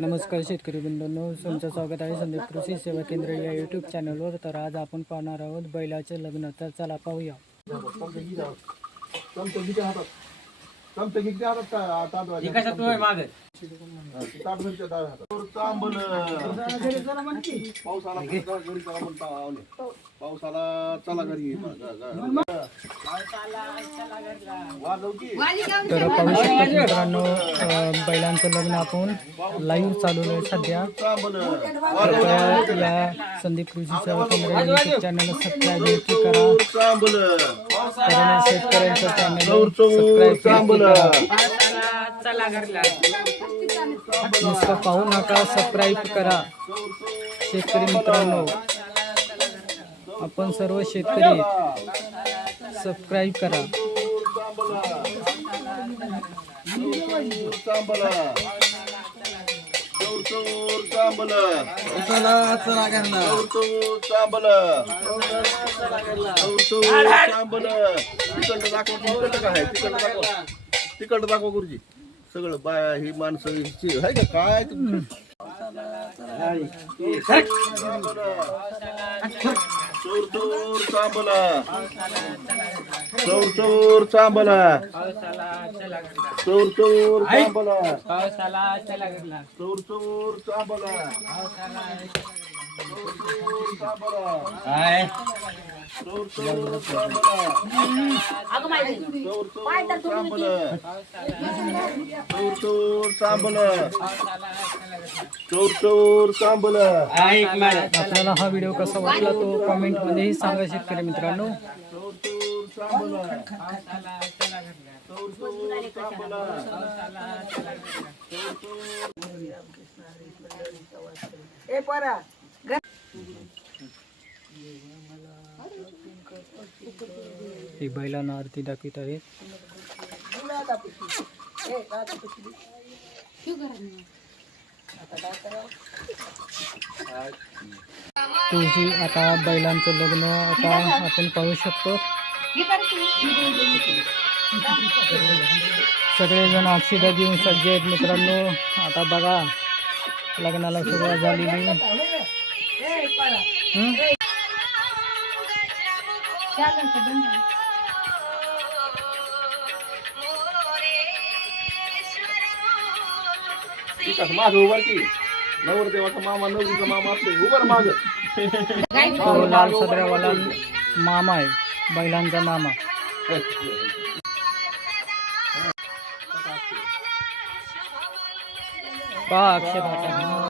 नमस्कार शेतकरी बंधूंनो, तुमचं स्वागत आहे संदीप कृषी सेवा केंद्र या यूट्यूब चॅनलवर। तर आज आपण पाहणार आहोत बैलाचे लग्न। तर चला पाहूया। पावसाला चला घरी तर पाहू शकता मित्रांनो, बैलांचं लग्न आपण लाईव्ह चालू आहे सध्या। कृपया या संदीप कृषी सेवा केंद्र यूट्यूब चॅनल सबस्क्राईब नक्की करा, कारण शेतकऱ्यांचं चॅनल सबस्क्राईब करा। नुसतं पाहू नका, सबस्क्राईब करा शेतकरी मित्रांनो। आपण सर्व शेतकरी सबस्क्राईब करा। तिकड दाखवा गुरुजी सगळं बाया ही माणसं आहे का काय चोर चांबला चोर चांबला चोर चांबला चोर चांबला आपल्याला हा व्हिडिओ कसा वाटला तो कमेंट मध्येही सांगा शेतकरी मित्रांनो। ही बैलांना आरती दाखवित आहेत। तुझी आता बैलांचं लग्न आता आपण पाहू शकतो। सगळेजण अक्षिदा घेऊन सज्ज आहेत मित्रांनो। आता बघा लग्नाला सुरुवात झालेली। माग उभा की नवरदेवाचा मामा नवरीचा मामा असते उभा माग तो लाल सदऱ्यावाला मामा आहे, बैलांचा मामा। पहा अक्षय